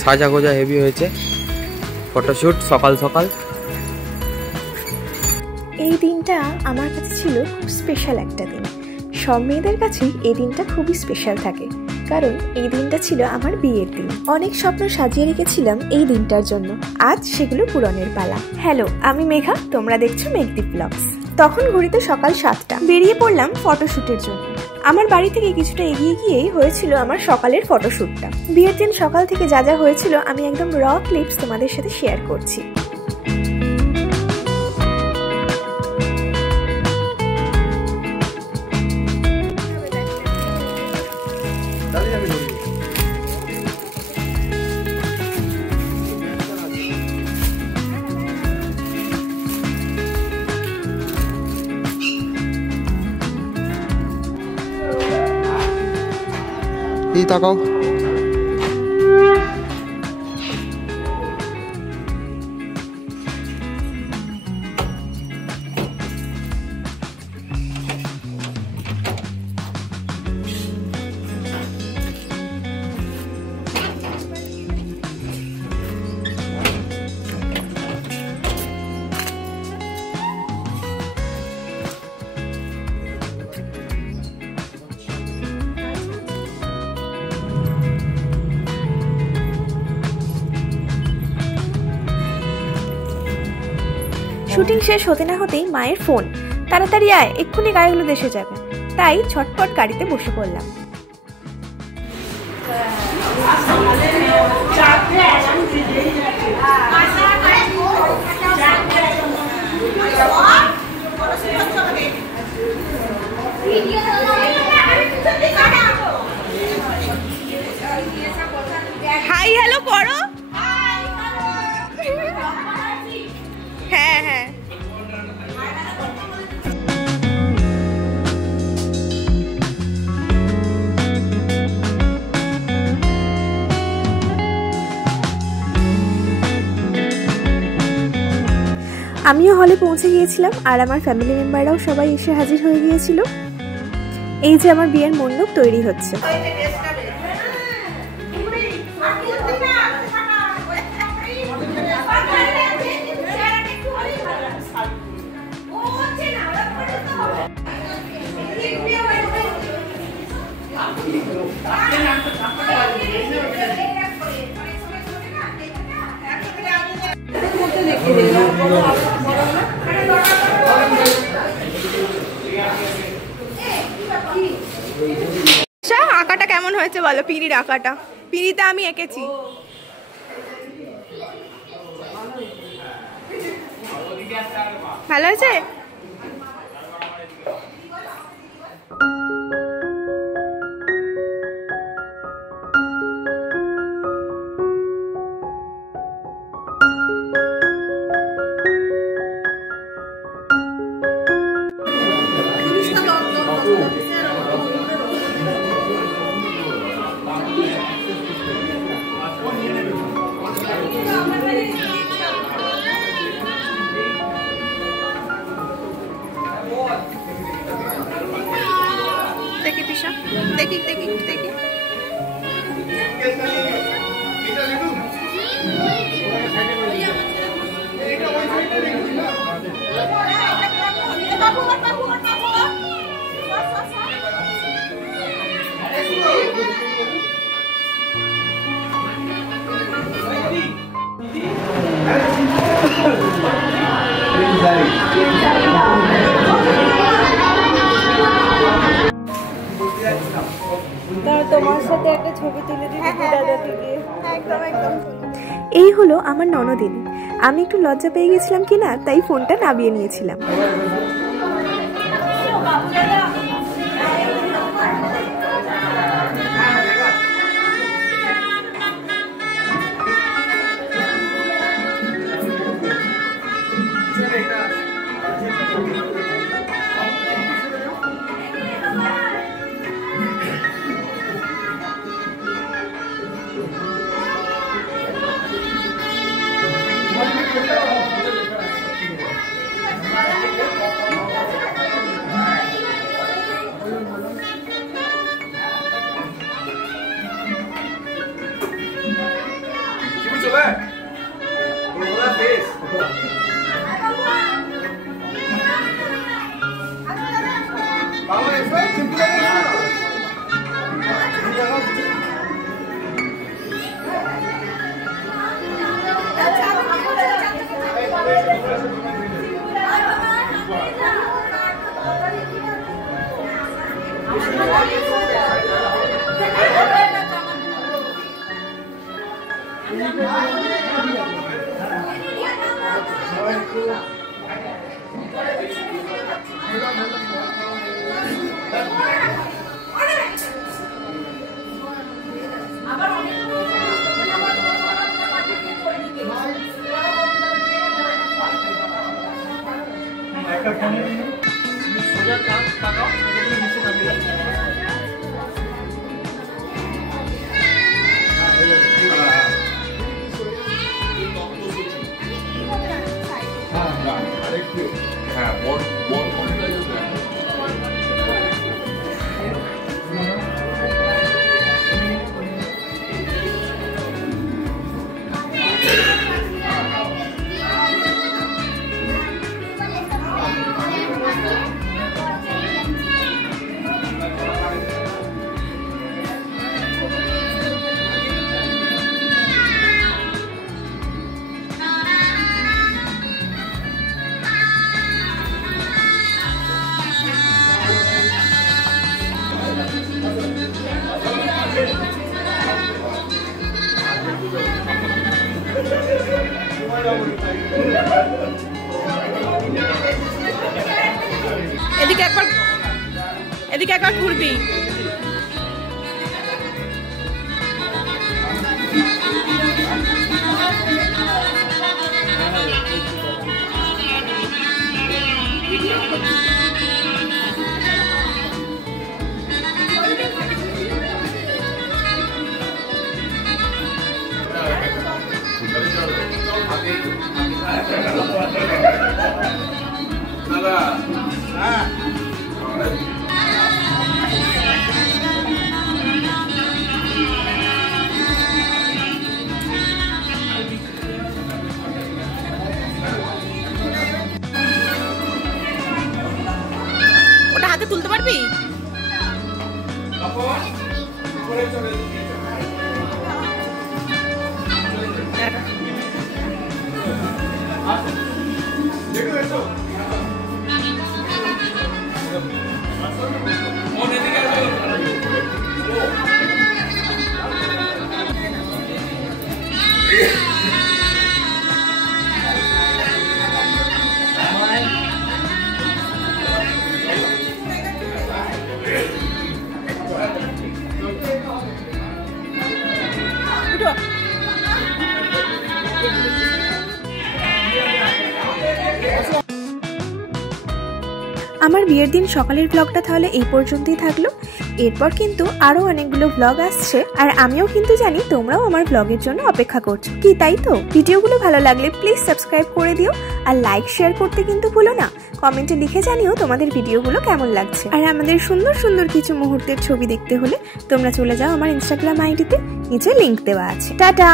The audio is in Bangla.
সাজা গোজা হেভি হয়েছে, ফটোশুট সকাল সকাল। এই দিনটা আমার কাছে ছিল খুব স্পেশাল একটা দিন। সব মেয়েদের কাছেই এই দিনটা খুবই স্পেশাল থাকে, কারণ এই দিনটা ছিল আমার বিয়ের দিন। অনেক স্বপ্ন সাজিয়ে রেখেছিলাম এই দিনটার জন্য, আজ সেগুলো পূরণের পালা। হ্যালো, আমি মেঘা, তোমরা দেখছো মেঘদীপ ব্লগস। তখন ঘড়িতে সকাল 7টা, বেরিয়ে পড়লাম ফটোশুটের জন্য। আমার বাড়ি থেকে কিছুটা এগিয়ে গিয়েই হয়েছিল আমার সকালের ফটোশুটটা। বিয়ের দিন সকাল থেকে যা যা হয়েছিল আমি একদম র ক্লিপস তোমাদের সাথে শেয়ার করছি। এই তাকাও, শুটিং শেষ হতে না হতেই মায়ের ফোন, তাড়াতাড়ি আয়, এক্ষুনি গাড়িগুলো দেশে যাবে। তাই ছটপট গাড়িতে বসে পড়লাম। হাই হ্যালো করো। হ্যাঁ হ্যাঁ, আমিও হলে পৌঁছে গিয়েছিলাম আর আমার ফ্যামিলি মেম্বাররাও সবাই এসে হাজির হয়ে গিয়েছিল। এই যে আমার বিয়ের মণ্ডপ তৈরি হচ্ছে। আঁকাটা কেমন হয়েছে বলো? পিঁড়ির আঁকাটা, পিঁড়িতে আমি এঁকেছি। ভালো হয়েছে? দেখি পিসা, দেখি দেখি দেখি। তোমার সাথে একটা ছবি তুলে দিই দাদাকে গিয়ে। একদম একদম। এই হলো আমার ননদিনী। আমি একটু লজ্জা পেয়ে গেছিলাম কিনা, তাই ফোনটা নামিয়ে নিয়েছিলাম। এদিকে একবার ঘুরবি। ওটা হাতে তুলতে পারবি? আমার বিয়ের দিন সকালের ব্লগটা তাহলে এই পর্যন্তই থাকলো। এরপর কিন্তু আরো অনেকগুলো ব্লগ আসছে, আর আমিও কিন্তু জানি তোমরাও আমার ব্লগের জন্য অপেক্ষা করছো, কি তাই তো? ভিডিওগুলো ভালো লাগলে প্লিজ সাবস্ক্রাইব করে দিও, আর লাইক শেয়ার করতে কিন্তু ভুলো না। কমেন্টে লিখে জানিও তোমাদের ভিডিওগুলো কেমন লাগছে। আর আমাদের সুন্দর সুন্দর কিছু মুহূর্তের ছবি দেখতে হলে তোমরা চলে যাও আমার ইনস্টাগ্রাম আইডিতে, নিচে লিংক দেওয়া আছে। টাটা।